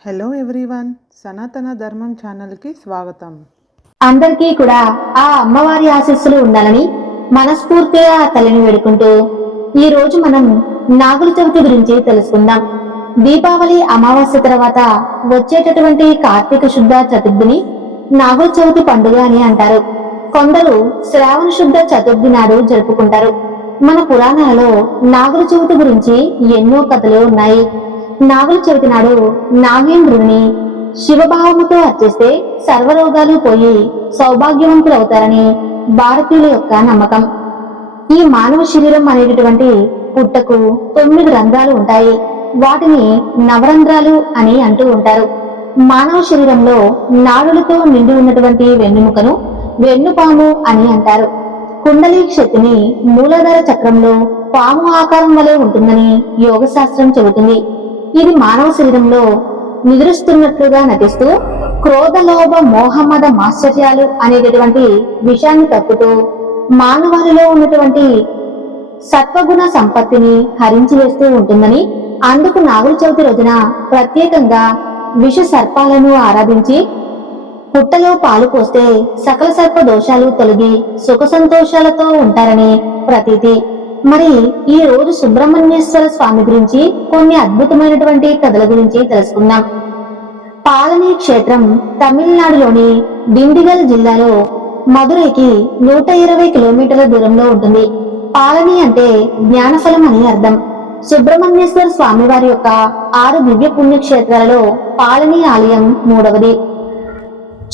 Hello everyone, సనాతన ధర్మం ఛానల్కి స్వాగతం. అందరికీ కూడా ఆ అమ్మవారి ఆశీస్సులు ఉండాలని మనస్ఫూర్తిగా ఆ తల్లిని వేడుకుంటూ ఈ రోజు మనం నాగుల చవితి గురించి తెలుసుకుందాం. దీపావళి అమావాస్య తర్వాత వచ్చేటటువంటి కార్తీక శుద్ధ చతుర్థిని నాగుల చవితి పండుగ అని అంటారు. కొందరు శ్రావణ శుద్ధ చతుర్థి నాడు జరుపుకుంటారు. మన పురాణాలలో నాగుల చవితి గురించి ఎన్నో కథలు ఉన్నాయి. నాగుల చవితి నాడు నాగేంద్రుడిని శివభావముతో అర్చిస్తే సర్వరోగాలు పోయి సౌభాగ్యవంతులు అవుతారని భారతీయుల యొక్క నమ్మకం. ఈ మానవ శరీరం అనేటటువంటి పుట్టకు 9 రంధ్రాలు ఉంటాయి. వాటిని నవరంధ్రాలు అని అంటూ ఉంటారు. మానవ శరీరంలో నాడులతో నిండి ఉన్నటువంటి వెన్నుముకను వెన్నుపాము అని అంటారు. కుండలి శక్తిని మూలాధార చక్రంలో పాము ఆకారం వలె ఉంటుందని యోగ శాస్త్రం చెబుతుంది. ఇది మానవ శరీరంలో నిద్రిస్తున్నట్లుగా నటిస్తూ క్రోధ లోభ మోహమద మాశ్చర్యాలు అనేటటువంటి విషయాన్ని తప్పుతూ మానవాళిలో ఉన్నటువంటి సత్వగుణ సంపత్తిని హరించి వేస్తూ ఉంటుందని, అందుకు నాగుల చవితి రోజున ప్రత్యేకంగా విష సర్పాలను ఆరాధించి పుట్టలో పాలు పోస్తే సకల సర్ప దోషాలు తొలగి సుఖ సంతోషాలతో ఉంటారని ప్రతీతి. మరి ఈ రోజు సుబ్రహ్మణ్యేశ్వర స్వామి గురించి కొన్ని అద్భుతమైనటువంటి కథల గురించి తెలుసుకుందాం. పాలనీ క్షేత్రం తమిళనాడులోని డిండిగల్ జిల్లాలో మదురైకి 120 కిలోమీటర్ల దూరంలో ఉంటుంది. పాలనీ అంటే జ్ఞానఫలం అని అర్థం. సుబ్రహ్మణ్యేశ్వర స్వామి వారి యొక్క 6 దివ్య పుణ్యక్షేత్రాలలో పాలనీ ఆలయం 3వది.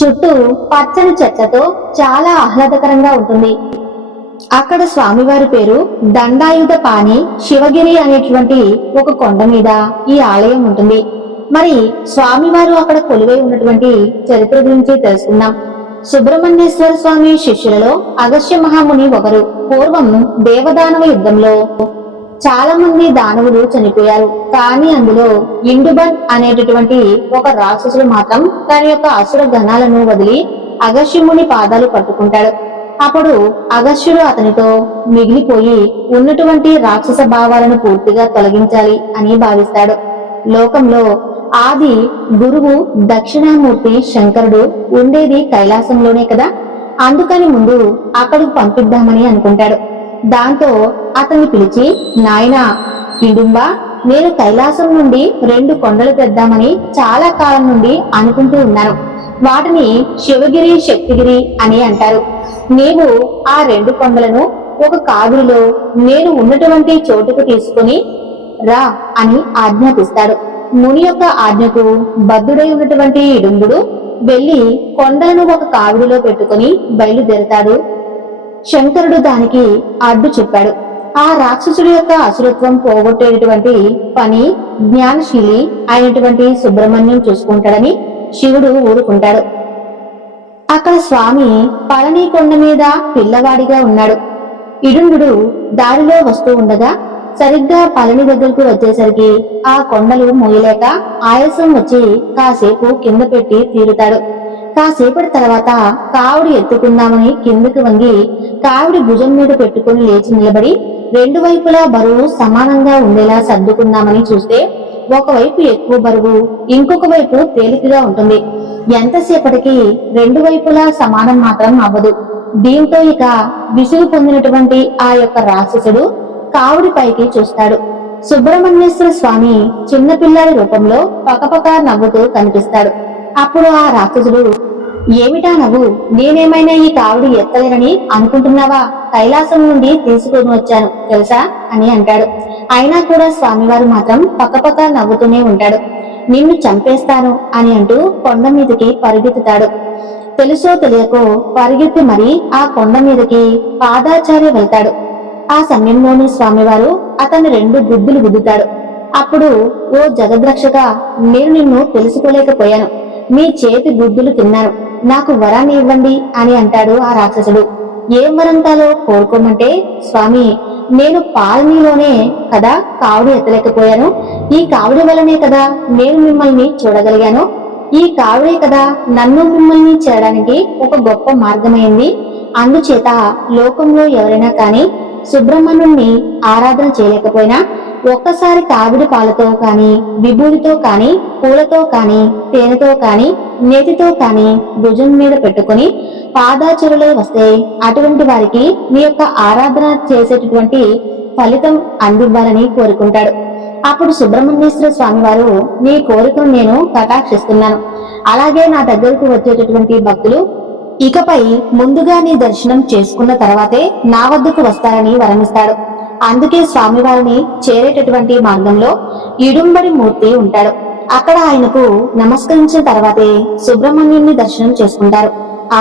చుట్టూ పచ్చని చెట్లతో చాలా ఆహ్లాదకరంగా ఉంటుంది. అక్కడ స్వామివారి పేరు దండాయుధ పాణి శివగిరి అనేటువంటి ఒక కొండ మీద ఈ ఆలయం ఉంటుంది. మరి స్వామివారు అక్కడ కొలువై ఉన్నటువంటి చరిత్ర గురించి తెలుసుకుందాం. సుబ్రహ్మణ్యేశ్వర స్వామి శిష్యులలో అగస్త్య మహాముని ఒకరు. పూర్వం దేవదానవ యుద్ధంలో చాలా మంది దానవులు చనిపోయారు. కానీ అందులో ఇండుబన్ అనేటటువంటి ఒక రాక్షసుడు మాత్రం తన యొక్క అసుర గణాలను వదిలి అగస్త్యముని పాదాలు పట్టుకుంటాడు. అప్పుడు అగస్త్యుడు అతనితో మిగిలిపోయి ఉన్నటువంటి రాక్షస భావాలను పూర్తిగా తొలగించాలి అని భావిస్తాడు. లోకంలో ఆది గురువు దక్షిణామూర్తి శంకరుడు ఉండేది కైలాసంలోనే కదా, అందుకని ముందు అక్కడికి పంపిద్దామని అనుకుంటాడు. దాంతో అతన్ని పిలిచి, నాయనా హిడుంబా, నేను కైలాసం నుండి 2 కొండలు తెద్దామని చాలా కాలం నుండి అనుకుంటూ ఉన్నాను. వాటిని శివగిరి శక్తిగిరి అని అంటారు. నీవు ఆ 2 కొండలను ఒక కావిడిలో నేను ఉన్నటువంటి చోటుకు తీసుకుని రా అని ఆజ్ఞాపిస్తాడు. ముని యొక్క ఆజ్ఞకు బద్ధుడై ఉన్నటువంటి ఇడుంబుడు వెళ్లి కొండలను ఒక కావిడిలో పెట్టుకుని బయలుదేరతాడు. శంకరుడు దానికి అడ్డు చెప్పాడు. ఆ రాక్షసుడి యొక్క అసురత్వం పోగొట్టేటటువంటి పని జ్ఞానశీలి అయినటువంటి సుబ్రహ్మణ్యం చూసుకుంటాడని శివుడు ఊరుకుంటాడు. అక్కడ స్వామి పళని కొండ మీద పిల్లవాడిగా ఉన్నాడు. ఇడుండు దారిలో వస్తూ ఉండగా సరిగ్గా పళని దగ్గరకు వచ్చేసరికి ఆ కొండలు మోయలేక ఆయాసం వచ్చి కాసేపు కింద పెట్టి తీరుతాడు. కాసేపటి తర్వాత కావిడి ఎత్తుకుందామని కిందకి వంగి కావిడి భుజం మీద పెట్టుకుని లేచి నిలబడి 2 వైపులా బరువు సమానంగా ఉండేలా సర్దుకుందామని చూస్తే ఒకవైపు ఎక్కువ బరువు, ఇంకొక వైపు తేలికగా ఉంటుంది. ఎంతసేపటికి 2 వైపులా సమానం మాత్రం అవ్వదు. దీంతో ఇక విసుగు పొందినటువంటి ఆ యొక్క రాక్షసుడు కావుడి పైకి చూస్తాడు. సుబ్రహ్మణ్యేశ్వర స్వామి చిన్నపిల్లాడి రూపంలో పకపక నవ్వుతూ కనిపిస్తాడు. అప్పుడు ఆ రాక్షసుడు, ఏమిటా నవ్వు? నేనేమైనా ఈ కావుడి ఎత్తలేనని అనుకుంటున్నావా? కైలాసం నుండి తీసుకుని వచ్చాను తెలుసా అని అంటాడు. అయినా కూడా స్వామివారు మాత్రం పక్కపక్క నవ్వుతూనే ఉంటాడు. నిన్ను చంపేస్తాను అని అంటూ కొండ మీదకి పరిగెత్తుతాడు. తెలుసో తెలియకో పరిగెత్తి మరి ఆ కొండ మీదకి పాదాచార్య వెళ్తాడు. ఆ సమయంలోని స్వామివారు అతన్ని 2 గుద్దులు గుద్దుతాడు. అప్పుడు, ఓ జగద్రక్షక, నేను నిన్ను తెలుసుకోలేకపోయాను. నీ చేతి గుద్దులు తిన్నాను. నాకు వరాన్ని ఇవ్వండి అని అంటాడు ఆ రాక్షసుడు. ఏం వరం కాలో కోరుకోమంటే, స్వామి, నేను పాలనీలోనే కదా కావుడి ఎత్తలేకపోయాను. ఈ కావుడి వలనే కదా నేను మిమ్మల్ని చూడగలిగాను. ఈ కావుడే కదా నన్ను మిమ్మల్ని చేయడానికి ఒక గొప్ప మార్గమైంది. అందుచేత లోకంలో ఎవరైనా కానీ సుబ్రహ్మణ్యుణ్ణి ఆరాధన చేయలేకపోయినా ఒక్కసారి కావిడి పాలతో కాని, విభూతితో కాని, పూలతో కాని, తేనెతో కాని, నేతితో కాని భుజం మీద పెట్టుకుని పాదాచరులై వస్తే అటువంటి వారికి నీ యొక్క ఆరాధన చేసేటటువంటి ఫలితం అందివ్వాలని కోరుకుంటాడు. అప్పుడు సుబ్రహ్మణ్యేశ్వర స్వామి వారు, నీ కోరికను నేను కటాక్షిస్తున్నాను. అలాగే నా దగ్గరకు వచ్చేటటువంటి భక్తులు ఇకపై ముందుగా నీ దర్శనం చేసుకున్న తర్వాతే నా వద్దకు వస్తారని వరమిస్తాడు. అందుకే స్వామివారిని చేరేటటువంటి మార్గంలో ఇడుంబడి మూర్తి ఉంటాడు. అక్కడ ఆయనకు నమస్కరించిన తర్వాతే సుబ్రహ్మణ్యుని దర్శనం చేసుకుంటారు.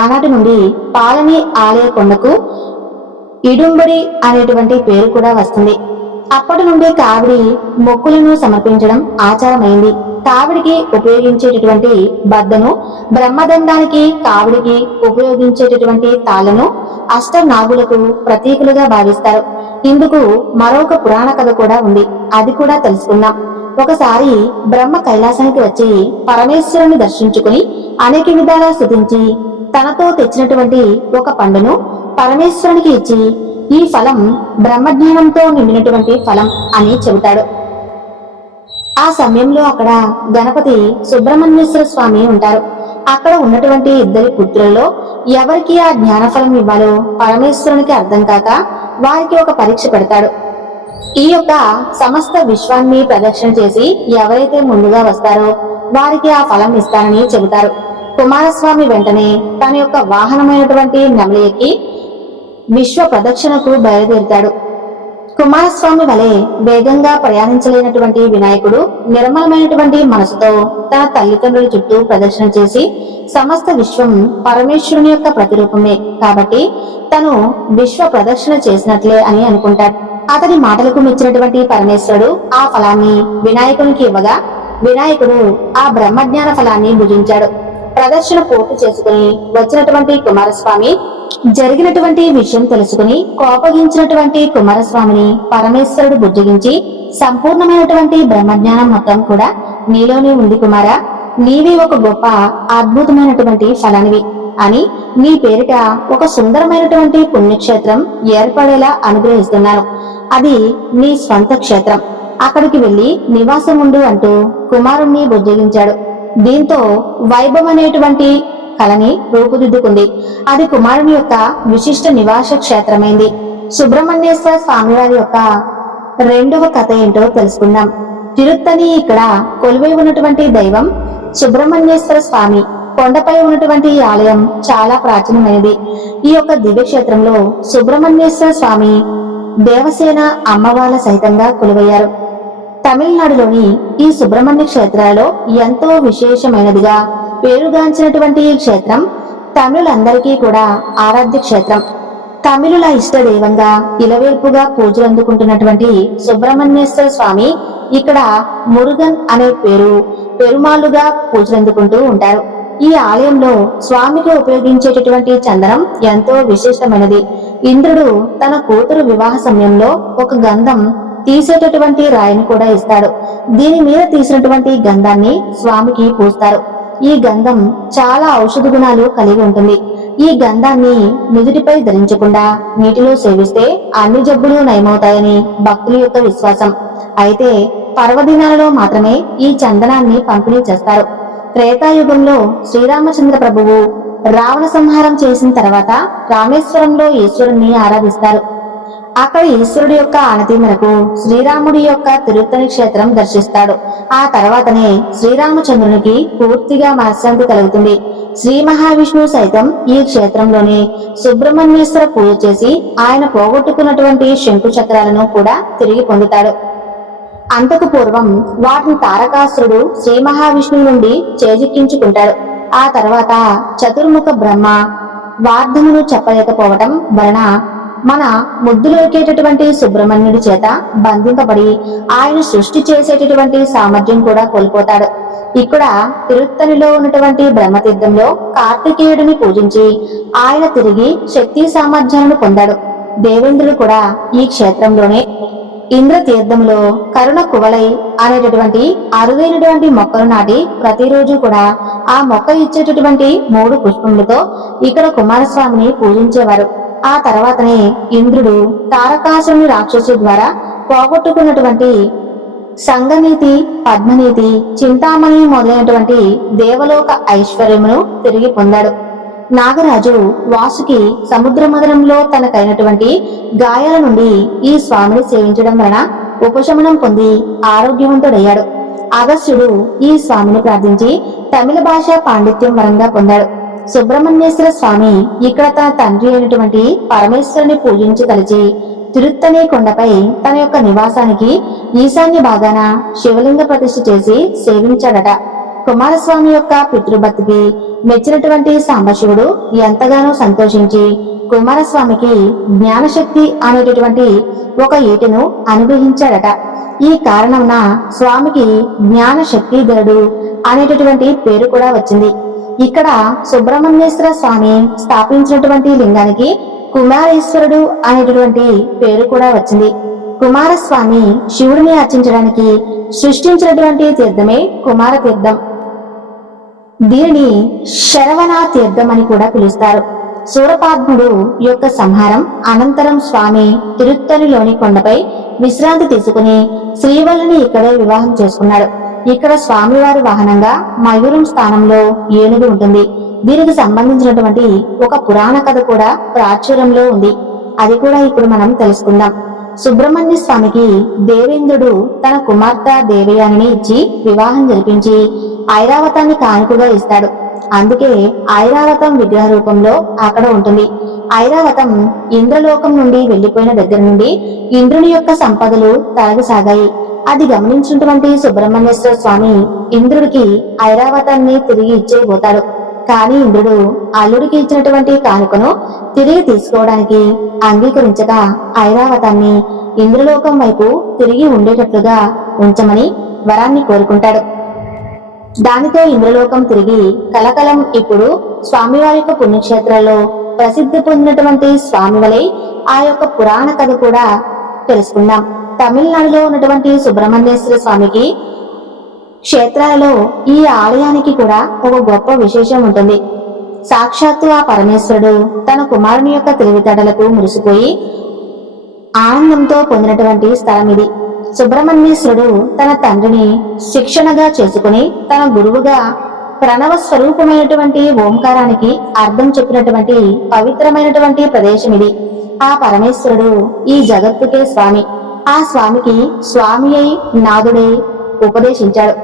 ఆనాటి నుండి పాలని ఆలయ కొండకు ఇడుంబడి అనేటువంటి పేరు కూడా వస్తుంది. అప్పటి నుండి కావిడి మొక్కులను సమర్పించడం ఆచారమైంది. కావిడికి ఉపయోగించేటటువంటి బద్దను, బ్రహ్మదండానికి కావిడికి ఉపయోగించేటటువంటి తాళ్లను అష్టనాగులకు ప్రతీకులుగా భావిస్తారు. ఇందుకు మరొక పురాణ కథ కూడా ఉంది, అది కూడా తెలుసుకుందాం. ఒకసారి బ్రహ్మ కైలాసానికి వచ్చి పరమేశ్వరుని దర్శించుకుని అనేక విధాలా స్తుతించి తనతో తెచ్చినటువంటి ఒక పండును పరమేశ్వరునికి ఇచ్చి, ఈ ఫలం బ్రహ్మజ్ఞానంతో నిండినటువంటి ఫలం అని చెబుతాడు. ఆ సమయంలో అక్కడ గణపతి సుబ్రహ్మణ్యేశ్వర స్వామి ఉంటారు. అక్కడ ఉన్నటువంటి ఇద్దరి పుత్రులలో ఎవరికి ఆ జ్ఞానఫలం ఇవ్వాలో పరమేశ్వరునికి అర్థం కాక వారికి ఒక పరీక్ష పెడతాడు. ఈ యొక్క సమస్త విశ్వాన్ని ప్రదక్షిణ చేసి ఎవరైతే ముందుగా వస్తారో వారికి ఆ ఫలం ఇస్తానని చెబుతారు. కుమారస్వామి వెంటనే తన యొక్క వాహనమైనటువంటి నెమలి ఎక్కి విశ్వ ప్రదక్షిణకు బయలుదేరుతాడు. కుమారస్వామి వలె వేగంగా ప్రయాణించలేనటువంటి వినాయకుడు నిర్మలమైనటువంటి మనసుతో తన తల్లిదండ్రుల చుట్టూ ప్రదక్షిణ చేసి సమస్త విశ్వం పరమేశ్వరుని యొక్క ప్రతిరూపమే కాబట్టి తను విశ్వ ప్రదక్షిణ చేసినట్లే అని అనుకుంటాడు. అతని మాటలకు మెచ్చినటువంటి పరమేశ్వరుడు ఆ ఫలాన్ని వినాయకునికి ఇవ్వగా వినాయకుడు ఆ బ్రహ్మజ్ఞాన ఫలాన్ని భుజించాడు. ప్రదర్శన పూర్తి చేసుకుని వచ్చినటువంటి కుమారస్వామి జరిగినటువంటి విషయం తెలుసుకుని కోపగించినటువంటి కుమారస్వామిని పరమేశ్వరుడు బుజ్జగించి, సంపూర్ణమైనటువంటి బ్రహ్మజ్ఞానం మొత్తం కూడా నీలోనే ఉంది కుమారా, నీవే ఒక గొప్ప అద్భుతమైనటువంటి ఫలానివి అని నీ పేరిట ఒక సుందరమైనటువంటి పుణ్యక్షేత్రం ఏర్పడేలా అనుగ్రహిస్తున్నాను. అది నీ స్వంత క్షేత్రం, అక్కడికి వెళ్లి నివాసం ఉండు అంటూ కుమారుణ్ణి బుజ్జగించాడు. దీంతో వైభవం అనేటువంటి కళని రూపుదిద్దుకుంది. అది కుమారుని యొక్క విశిష్ట నివాస క్షేత్రమైంది. సుబ్రహ్మణ్యేశ్వర స్వామివారి యొక్క రెండవ కథ ఏంటో తెలుసుకుందాం. తిరుత్తని ఇక్కడ కొలువై ఉన్నటువంటి దైవం సుబ్రహ్మణ్యేశ్వర స్వామి. కొండపై ఉన్నటువంటి ఈ ఆలయం చాలా ప్రాచీనమైనది. ఈ యొక్క దివ్యక్షేత్రంలో సుబ్రహ్మణ్యేశ్వర స్వామి దేవసేన అమ్మవార్ల సహితంగా కొలువయ్యారు. తమిళనాడులోని ఈ సుబ్రహ్మణ్య క్షేత్రాలలో ఎంతో విశేషమైనదిగా పేరుగాంచినటువంటి ఈ క్షేత్రం తమిళులందరికీ కూడా ఆరాధ్య క్షేత్రం. తమిళుల ఇష్ట దైవంగా ఇలవేల్పుగా పూజలు అందుకుంటున్నటువంటి సుబ్రహ్మణ్యేశ్వర స్వామి ఇక్కడ మురుగన్ అనే పెరుమాళ్ళుగా పూజలు అందుకుంటూ ఉంటారు. ఈ ఆలయంలో స్వామికి ఉపయోగించేటటువంటి చందనం ఎంతో విశేషమైనది. ఇంద్రుడు తన కూతురు వివాహ సమయంలో ఒక గంధం తీసేటటువంటి రాయిని కూడా ఇస్తాడు. దీని మీద తీసినటువంటి గంధాన్ని స్వామికి పూస్తారు. ఈ గంధం చాలా ఔషధ గుణాలు కలిగి ఉంటుంది. ఈ గంధాన్ని నుదుటిపై ధరించకుండా నీటిలో సేవిస్తే అన్ని జబ్బులు నయమవుతాయని భక్తుల యొక్క విశ్వాసం. అయితే పర్వదినాలలో మాత్రమే ఈ చందనాన్ని పంపిణీ చేస్తారు. త్రేతాయుగంలో శ్రీరామచంద్ర ప్రభువు రావణ సంహారం చేసిన తర్వాత రామేశ్వరంలో ఈశ్వరుణ్ణి ఆరాధిస్తారు. అక్కడ ఈశ్వరుడి యొక్క ఆనతి మేరకు శ్రీరాముడి యొక్క తిరుత్తని క్షేత్రం దర్శిస్తాడు. ఆ తర్వాతనే శ్రీరామచంద్రునికి పూర్తిగా మనశ్శాంతి కలుగుతుంది. శ్రీ మహావిష్ణువు సైతం ఈ క్షేత్రంలోనే సుబ్రహ్మణ్యేశ్వర పూజ చేసి ఆయన పోగొట్టుకున్నటువంటి శంకు చక్రాలను కూడా తిరిగి పొందుతాడు. అంతకు పూర్వం వాటిని తారకాసురుడు శ్రీ మహావిష్ణువు నుండి చేజిక్కించుకుంటాడు. ఆ తర్వాత చతుర్ముఖ బ్రహ్మ వార్ధమును చెప్పలేకపోవటం వలన మన ముద్దులోకేటటువంటి సుబ్రహ్మణ్యుడి చేత బంధింపబడి ఆయన సృష్టి చేసేటటువంటి సామర్థ్యం కూడా కోల్పోతాడు. ఇక్కడ తిరుత్తనిలో ఉన్నటువంటి బ్రహ్మతీర్థంలో కార్తికేయుడిని పూజించి ఆయన తిరిగి శక్తి సామర్థ్యాలను పొందాడు. దేవేంద్రుడు కూడా ఈ క్షేత్రంలోనే ఇంద్రతీర్థంలో కరుణ కువలై అనేటటువంటి అరుదైనటువంటి మొక్కలు నాటి ప్రతిరోజు కూడా ఆ మొక్క ఇచ్చేటటువంటి 3 పుష్పములతో ఇక్కడ కుమారస్వామిని పూజించేవారు. ఆ తర్వాతనే ఇంద్రుడు తారకాసురుని రాక్షసు ద్వారా పోగొట్టుకున్నటువంటి సంగనీతి, పద్మనీతి, చింతామణి మొదలైనటువంటి దేవలోక ఐశ్వర్యమును తిరిగి పొందాడు. నాగరాజు వాసుకి సముద్ర మదనంలో తనకైనటువంటి గాయాల నుండి ఈ స్వామిని సేవించడం వలన ఉపశమనం పొంది ఆరోగ్యవంతుడయ్యాడు. అగస్త్యుడు ఈ స్వామిని ప్రార్థించి తమిళ భాష పాండిత్యం వరంగా పొందాడు. సుబ్రహ్మణ్యేశ్వర స్వామి ఇక్కడ తన తండ్రి అయినటువంటి పరమేశ్వరుని పూజించి తలిచి తిరుత్తణి కొండపై తన యొక్క నివాసానికి ఈశాన్య భాగాన శివలింగ ప్రతిష్ఠ చేసి సేవించాడట. కుమారస్వామి యొక్క పితృభక్తికి మెచ్చినటువంటి సాంబశివుడు ఎంతగానో సంతోషించి కుమారస్వామికి జ్ఞానశక్తి అనేటటువంటి ఒక ఈటెను అనుగ్రహించాడట. ఈ కారణంన స్వామికి జ్ఞానశక్తిధరుడు అనేటటువంటి పేరు కూడా వచ్చింది. ఇక్కడ సుబ్రహ్మణ్యేశ్వర స్వామి స్థాపించినటువంటి లింగానికి కుమారేశ్వరుడు అనేటటువంటి పేరు కూడా వచ్చింది. కుమారస్వామి శివుడిని అర్చించడానికి సృష్టించినటువంటి తీర్థమే కుమార తీర్థం. దీనిని శరవణ తీర్థం అని కూడా పిలుస్తారు. సూరపాద్ముడు యొక్క సంహారం అనంతరం స్వామి తిరుత్తణిలోని కొండపై విశ్రాంతి తీసుకుని శ్రీవల్లిని ఇక్కడే వివాహం చేసుకున్నాడు. ఇక్కడ స్వామివారి వాహనంగా మయూరం స్థానంలో ఏనుగు ఉంటుంది. దీనికి సంబంధించినటువంటి ఒక పురాణ కథ కూడా ప్రాచుర్యంలో ఉంది. అది కూడా ఇప్పుడు మనం తెలుసుకుందాం. సుబ్రహ్మణ్య స్వామికి దేవేంద్రుడు తన కుమార్తె దేవయానిని ఇచ్చి వివాహం జరిపించి ఐరావతాన్ని కానుకగా ఇస్తాడు. అందుకే ఐరావతం విగ్రహ రూపంలో అక్కడ ఉంటుంది. ఐరావతం ఇంద్రలోకం నుండి వెళ్లిపోయిన దగ్గర నుండి ఇంద్రుని యొక్క సంపదలు తరగసాగాయి. అది గమనించినటువంటి సుబ్రహ్మణ్యేశ్వర స్వామి ఇంద్రుడికి ఐరావతాన్ని తిరిగి ఇచ్చేయబోతాడు. కానీ ఇంద్రుడు అల్లుడికి ఇచ్చినటువంటి కానుకను తిరిగి తీసుకోవడానికి అంగీకరించగా ఐరావతాన్ని ఇంద్రలోకం వైపు తిరిగి ఉండేటట్లుగా ఉంచమని వరాన్ని కోరుకుంటాడు. దానితో ఇంద్రలోకం తిరిగి కలకలం. ఇప్పుడు స్వామివారి యొక్క పుణ్యక్షేత్రాల్లో ప్రసిద్ధి పొందినటువంటి స్వామి వలె ఆ యొక్క పురాణ కథ కూడా తెలుసుకుందాం. తమిళనాడులో ఉన్నటువంటి సుబ్రహ్మణ్యేశ్వర స్వామికి క్షేత్రాలలో ఈ ఆలయానికి కూడా ఒక గొప్ప విశేషం ఉంటుంది. సాక్షాత్తు ఆ పరమేశ్వరుడు తన కుమారుని యొక్క తెలివితేటలకు మురిసిపోయి ఆనందంతో పొందినటువంటి స్థలం ఇది. సుబ్రహ్మణ్యేశ్వరుడు తన తండ్రిని శిక్షణగా చేసుకుని తన గురువుగా ప్రణవ స్వరూపమైనటువంటి ఓంకారానికి అర్థం చెప్పినటువంటి పవిత్రమైనటువంటి ప్రదేశం ఇది. ఆ పరమేశ్వరుడు ఈ జగత్తుకే స్వామి. ఆ స్వామికి స్వామి అయి నాదుడై ఉపదేశించాడు.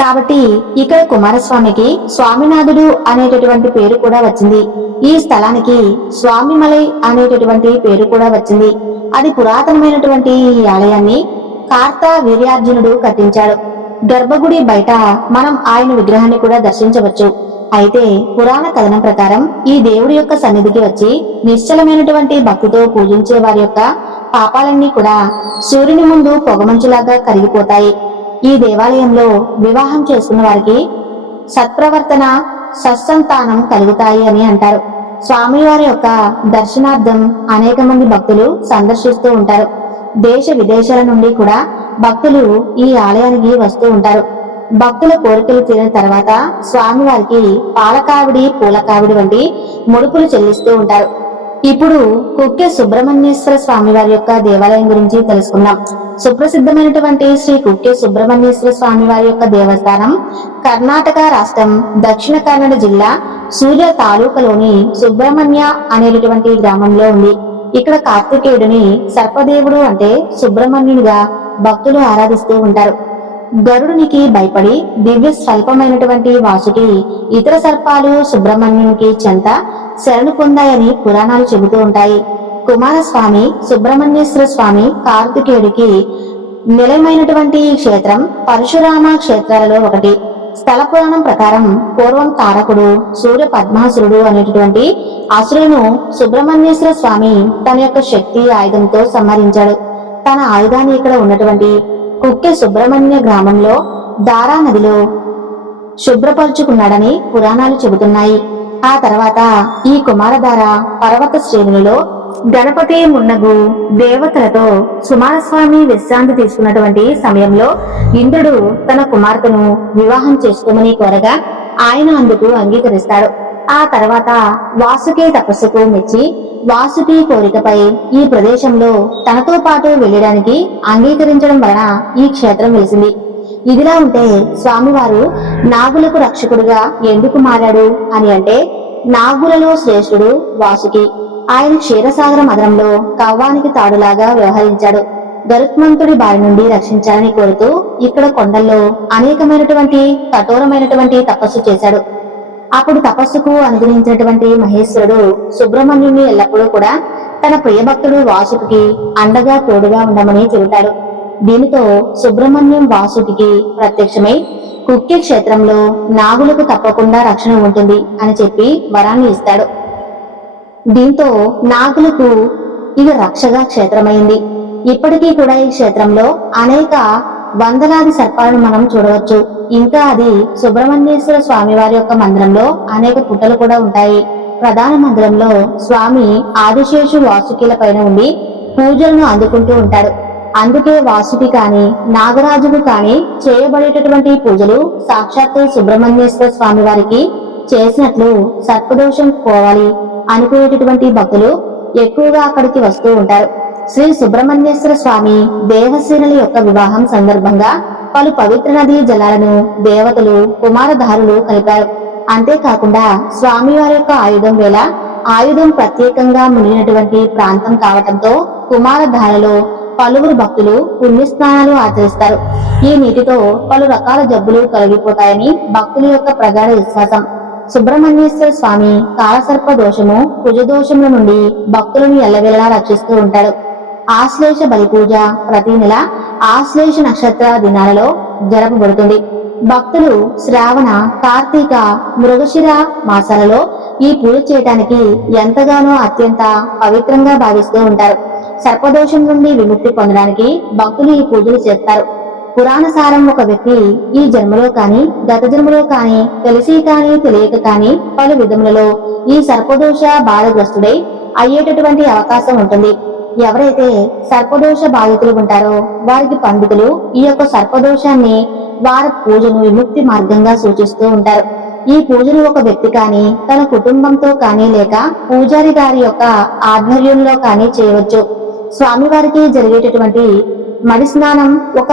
కాబట్టి ఇక్కడ కుమారస్వామికి స్వామినాథుడు అనేటటువంటి పేరు కూడా వచ్చింది. ఈ స్థలానికి స్వామిమలై అనేటటువంటి పేరు కూడా వచ్చింది. అది పురాతనమైనటువంటి ఈ ఆలయాన్ని కార్తా వీర్యార్జునుడు కట్టించాడు. గర్భగుడి బయట మనం ఆయన విగ్రహాన్ని కూడా దర్శించవచ్చు. అయితే పురాణ కథనం ప్రకారం ఈ దేవుడి యొక్క సన్నిధికి వచ్చి నిశ్చలమైనటువంటి భక్తితో పూజించే వారి యొక్క పాపాలన్నీ కూడా సూర్యుని ముందు పొగమంచులాగా కరిగిపోతాయి. ఈ దేవాలయంలో వివాహం చేసుకున్న వారికి సత్ప్రవర్తన, సత్సంతానం కలుగుతాయి అని అంటారు. స్వామివారి యొక్క దర్శనార్థం అనేక మంది భక్తులు సందర్శిస్తూ ఉంటారు. దేశ విదేశాల నుండి కూడా భక్తులు ఈ ఆలయానికి వస్తూ ఉంటారు. భక్తుల కోరికలు తీరిన తర్వాత స్వామివారికి పాలకావిడి, పూలకావిడి వంటి ముడుపులు చెల్లిస్తూ ఉంటారు. ఇప్పుడు కుక్కే సుబ్రహ్మణ్యేశ్వర స్వామి వారి యొక్క దేవాలయం గురించి తెలుసుకుందాం. సుప్రసిద్ధమైనటువంటి శ్రీ కుక్కే సుబ్రహ్మణ్యేశ్వర స్వామి వారి యొక్క దేవస్థానం కర్ణాటక రాష్ట్రం దక్షిణ కన్నడ జిల్లా సూర్య తాలూకాలోని సుబ్రహ్మణ్య అనేటటువంటి గ్రామంలో ఉంది. ఇక్కడ కార్తికేయుడిని సర్పదేవుడు అంటే సుబ్రహ్మణ్యునిగా భక్తులు ఆరాధిస్తూ ఉంటారు. గరుడునికి భయపడి దివ్య స్వల్పమైనటువంటి వాసుకి ఇతర సర్పాలు సుబ్రహ్మణ్యునికి చెంత శరణు పొందాయని పురాణాలు చెబుతూ ఉంటాయి. కుమారస్వామి, సుబ్రహ్మణ్యేశ్వర స్వామి, కార్తికేయుడికి నిలయమైనటువంటి ఈ క్షేత్రం పరశురామ క్షేత్రాలలో ఒకటి. స్థల పురాణం ప్రకారం పూర్వం తారకుడు సూర్య పద్మాసురుడు అనేటటువంటి అసురులను సుబ్రహ్మణ్యేశ్వర స్వామి తన యొక్క శక్తి ఆయుధంతో సంహరించాడు. తన ఆయుధాన్ని ఇక్కడ ఉన్నటువంటి కుక్కే సుబ్రహ్మణ్య గ్రామంలో దారా నదిలో శుభ్రపరుచుకున్నాడని పురాణాలు చెబుతున్నాయి. ఆ తర్వాత ఈ కుమారధార పర్వత శ్రేణులలో గణపతి మున్నగు దేవతలతో కుమారస్వామి విశ్రాంతి తీసుకున్నటువంటి సమయంలో ఇంద్రుడు తన కుమార్తెను వివాహం చేసుకోమని కోరగా ఆయన అందుకు అంగీకరిస్తాడు. ఆ తర్వాత వాసుకి తపస్సుకు మెచ్చి వాసుకి కోరికపై ఈ ప్రదేశంలో తనతో పాటు వెళ్ళడానికి అంగీకరించడం వలన ఈ క్షేత్రం వెలిసింది. ఇదిలా ఉంటే స్వామివారు నాగులకు రక్షకుడుగా ఎందుకు మారాడు అని అంటే, నాగులలో శ్రేష్ఠుడు వాసుకి. ఆయన క్షీరసాగర మదనంలో కవ్వానికి తాడులాగా వ్యవహరించాడు. గరుత్మంతుడి బారి నుండి రక్షించాలని కోరుతూ ఇక్కడ కొండల్లో అనేకమైనటువంటి కఠోరమైనటువంటి తపస్సు చేశాడు. అప్పుడు తపస్సుకు అనుగ్రహించినటువంటి మహేశ్వరుడు సుబ్రహ్మణ్యుని ఎల్లప్పుడూ కూడా తన ప్రియభక్తుడు వాసుకి అండగా తోడుగా ఉండమని చెబుతాడు. దీనితో సుబ్రహ్మణ్యం వాసుకి ప్రత్యక్షమై కుక్కే క్షేత్రంలో నాగులకు తప్పకుండా రక్షణ ఉంటుంది అని చెప్పి వరాన్ని ఇస్తాడు. దీంతో నాగులకు ఇది రక్షగా క్షేత్రమైంది. ఇప్పటికీ కూడా ఈ క్షేత్రంలో అనేక వందలాది సర్పాలను మనం చూడవచ్చు. ఇంకా అది సుబ్రహ్మణ్యేశ్వర స్వామి వారి యొక్క మందిరంలో అనేక పుట్టలు కూడా ఉంటాయి. ప్రధాన మందిరంలో స్వామి ఆదిశేషు వాసుకిల పైన ఉండి పూజలను అందుకుంటూ ఉంటాడు. అందుకే వాసుకి కాని నాగరాజుకు కాని చేయబడేటటువంటి పూజలు సాక్షాత్తు సుబ్రహ్మణ్యేశ్వర స్వామి వారికి చేసినట్లు సర్పదోషం పోవాలి అనుకునేటటువంటి భక్తులు ఎక్కువగా అక్కడికి వస్తూ ఉంటారు. శ్రీ సుబ్రహ్మణ్యేశ్వర స్వామి దేవసేనుల యొక్క వివాహం సందర్భంగా పలు పవిత్ర నదీ జలాలను దేవతలు కుమారధారులు కలిపారు. అంతేకాకుండా స్వామి వారి యొక్క ఆయుధం వేళ ఆయుధం ప్రత్యేకంగా మునిగినటువంటి ప్రాంతం కావటంతో కుమారధారలో పలువురు భక్తులు పుణ్యస్నానాలు ఆచరిస్తారు. ఈ నీటితో పలు రకాల జబ్బులు తొలగిపోతాయని భక్తుల యొక్క ప్రగాఢ విశ్వాసం. సుబ్రహ్మణ్యేశ్వర స్వామి కాలసర్ప దోషము కుజదోషముల నుండి భక్తులను ఎల్లవేళలా రక్షిస్తూ ఉంటాడు. ఆశ్లేష బలి పూజ ప్రతి నెల ఆశ్లేష నక్షత్ర దినాలలో జరపబడుతుంది. భక్తులు శ్రావణ, కార్తీక, మృగశిర మాసాలలో ఈ పూజ చేయటానికి ఎంతగానో అత్యంత పవిత్రంగా భావిస్తూ ఉంటారు. సర్పదోషం నుండి విముక్తి పొందడానికి భక్తులు ఈ పూజలు చేస్తారు. పురాణ సారం ఒక వ్యక్తి ఈ జన్మలో కాని గత జన్మలో కాని తెలిసి కాని తెలియక కాని పలు విధములలో ఈ సర్పదోష బాధగ్రస్తుడై అయ్యేటటువంటి అవకాశం ఉంటుంది. ఎవరైతే సర్పదోష బాధితులు ఉంటారో వారికి పండితులు ఈ యొక్క సర్పదోషాన్ని వారి పూజను విముక్తి మార్గంగా సూచిస్తూ ఉంటారు. ఈ పూజను ఒక వ్యక్తి కాని తన కుటుంబంతో కాని లేక పూజారి గారి యొక్క ఆధ్వర్యంలో కాని చేయవచ్చు. స్వామివారికి జరిగేటటువంటి మడి స్నానం ఒక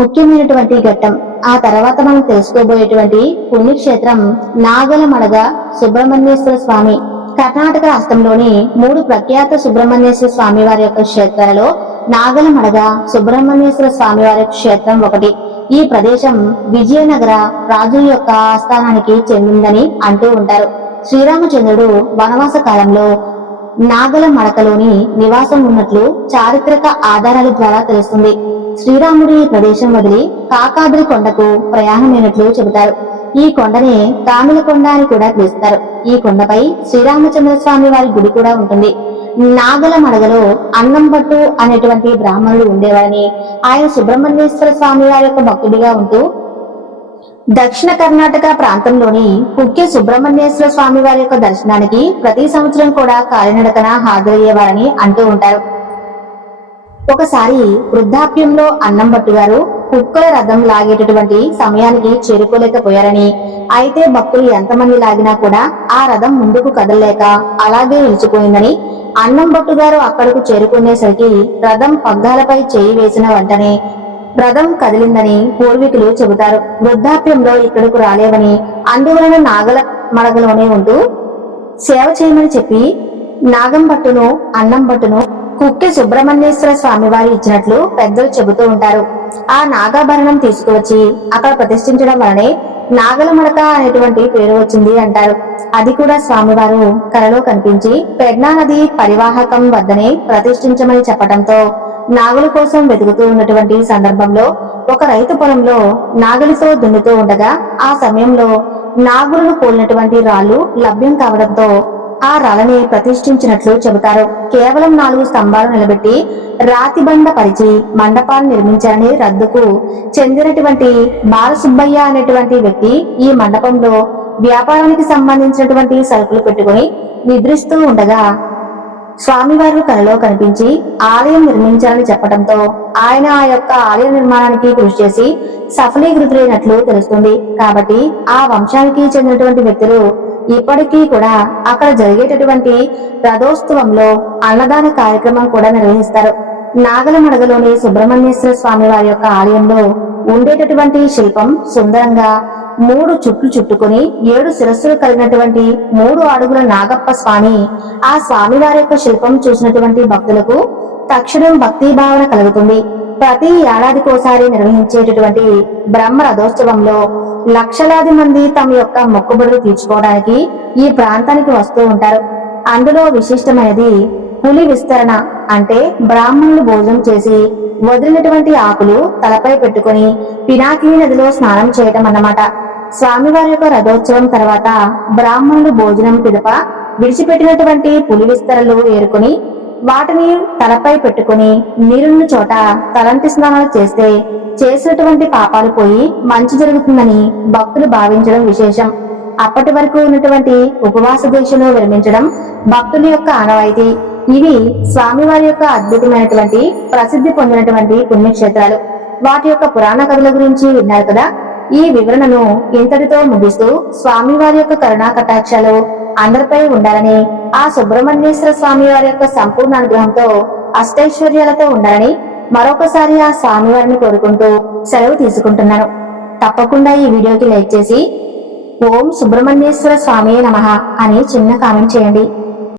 ముఖ్యమైనటువంటి ఘట్టం. ఆ తర్వాత మనం తెలుసుకోబోయేటువంటి పుణ్యక్షేత్రం నాగలమడగ సుబ్రహ్మణ్యేశ్వర స్వామి. కర్ణాటక రాష్ట్రంలోని 3 ప్రఖ్యాత సుబ్రహ్మణ్యేశ్వర స్వామి వారి యొక్క క్షేత్రాలలో నాగలమడగ సుబ్రహ్మణ్యేశ్వర స్వామి వారి క్షేత్రం ఒకటి. ఈ ప్రదేశం విజయనగర రాజుల యొక్క ఆస్థానానికి చెందిందని అంటూ ఉంటారు. శ్రీరామచంద్రుడు వనవాస కాలంలో నాగల మడకలోని నివాసం ఉన్నట్లు చారిత్రక ఆధారాల ద్వారా తెలుస్తుంది. శ్రీరాముడు ఈ ప్రదేశం వదిలి కాకాద్రి కొండకు ప్రయాణమైనట్లు చెబుతారు. ఈ కొండనే కామిల కొండ అని కూడా పిలుస్తారు. ఈ కొండపై శ్రీరామచంద్ర స్వామి వారి గుడి కూడా ఉంటుంది. నాగల మడగలో అన్నంబట్టు అనేటువంటి బ్రాహ్మణుడు ఉండేవాడని, ఆయన సుబ్రహ్మణ్యేశ్వర స్వామి వారి యొక్క భక్తుడిగా ఉంటూ దక్షిణ కర్ణాటక ప్రాంతంలోని కుక్కే సుబ్రహ్మణ్యేశ్వర స్వామి వారి యొక్క దర్శనానికి ప్రతి సంవత్సరం కూడా కాలినడకన హాజరయ్యేవారని అంటూ ఉంటారు. ఒకసారి వృద్ధాప్యంలో అన్నంబట్టు గారు కుక్కల రథం లాగేటటువంటి సమయానికి చేరుకోలేకపోయారని, అయితే భక్తులు ఎంతమంది లాగినా కూడా ఆ రథం ముందుకు కదలలేక అలాగే నిలిచిపోయిందని, అన్నంబట్టు గారు అక్కడకు చేరుకునేసరికి రథం పగ్గాలపై చేయి వేసిన వెంటనే రథం కదిలిందని పూర్వీకులు చెబుతారు. వృద్ధాప్యంలో ఇక్కడకు రాలేవని, అందువలన నాగల మడగలోనే ఉంటూ సేవ చేయమని చెప్పి నాగంబట్టును అన్నంబట్టును కుక్కే సుబ్రహ్మణ్యేశ్వర స్వామి వారు ఇచ్చినట్లు పెద్దలు చెబుతూ ఉంటారు. ఆ నాగాభరణం తీసుకువచ్చి అక్కడ ప్రతిష్ఠించడం వలనే నాగల మడక అనేటువంటి పేరు వచ్చింది అంటారు. అది కూడా స్వామివారు కలలో కనిపించి పెడ్నా నది పరివాహకం వద్దనే ప్రతిష్ఠించమని చెప్పడంతో నాగుల కోసం వెతుకుతూ ఉన్నటువంటి సందర్భంలో ఒక రైతు పొలంలో నాగలితో దున్నుతూ ఉండగా ఆ సమయంలో నాగులను పోలినటువంటి రాళ్లు లభ్యం కావడంతో ఆ రాళ్ళని ప్రతిష్ఠించినట్లు చెబుతారు. కేవలం 4 స్తంభాలు నిలబెట్టి రాతిబండ పరిచి మండపాన్ని నిర్మించారని రద్దుకు చెందినటువంటి బాలసుబ్బయ్య అనేటువంటి వ్యక్తి ఈ మండపంలో వ్యాపారానికి సంబంధించినటువంటి సరుకులు పెట్టుకుని నిద్రిస్తూ ఉండగా స్వామివారు కలలో కనిపించి ఆలయం నిర్మించాలని చెప్పడంతో ఆయన ఆ యొక్క ఆలయ నిర్మాణానికి కృషి చేసి సఫలీకృతులైనట్లు తెలుస్తుంది. కాబట్టి ఆ వంశానికి చెందినటువంటి వ్యక్తులు ఇప్పటికీ కూడా అక్కడ జరిగేటటువంటి రథోత్సవంలో అన్నదాన కార్యక్రమం కూడా నిర్వహిస్తారు. నాగలమడగలోని సుబ్రహ్మణ్యేశ్వర స్వామి వారి యొక్క ఆలయంలో ఉండేటటువంటి శిల్పం సుందరంగా 3 చుట్లు చుట్టుకుని 7 శిరస్సులు కలిగినటువంటి 3 అడుగుల నాగప్ప స్వామి. ఆ స్వామి వారి యొక్క శిల్పం చూసినటువంటి భక్తులకు తక్షణం భక్తి భావన కలుగుతుంది. ప్రతి ఏడాదికోసారి నిర్వహించేటటువంటి బ్రహ్మ రథోత్సవంలో లక్షలాది మంది తమ యొక్క మొక్కుబడులు తీర్చుకోవడానికి ఈ ప్రాంతానికి వస్తూ ఉంటారు. అందులో విశిష్టమైనది పులి విస్తరణ. అంటే బ్రాహ్మణులు భోజనం చేసి వదిలినటువంటి ఆకులు తలపై పెట్టుకుని పినాకిని నదిలో స్నానం చేయటం అన్నమాట. స్వామివారి యొక్క రథోత్సవం తర్వాత బ్రాహ్మణులు భోజనం పిదప విడిచిపెట్టినటువంటి పులి విస్తరలు ఏరుకుని వాటిని తలపై పెట్టుకుని నీరున్న చోట తలంటి స్నానాలు చేస్తే చేసినటువంటి పాపాలు పోయి మంచి జరుగుతుందని భక్తులు భావించడం విశేషం. అప్పటి వరకు ఉన్నటువంటి ఉపవాస దీక్షను విరమించడం భక్తుల యొక్క ఆనవాయితీ. ఇవి స్వామివారి యొక్క అద్భుతమైనటువంటి ప్రసిద్ధి పొందినటువంటి పుణ్యక్షేత్రాలు. వాటి యొక్క పురాణ కథల గురించి విన్నారు కదా. ఈ వివరణను ఇంతటితో ముగిస్తూ స్వామివారి యొక్క కరుణా కటాక్షాలు అందరిపై ఉండాలని, ఆ సుబ్రహ్మణ్యేశ్వర స్వామి వారి యొక్క సంపూర్ణ అనుగ్రహంతో అష్టైశ్వర్యాలతో ఉండాలని మరొకసారి ఆ స్వామివారిని కోరుకుంటూ సెలవు తీసుకుంటున్నాను. తప్పకుండా ఈ వీడియోకి లైక్ చేసి ఓం సుబ్రహ్మణ్యేశ్వర స్వామి నమః అని చిన్న కామెంట్ చేయండి.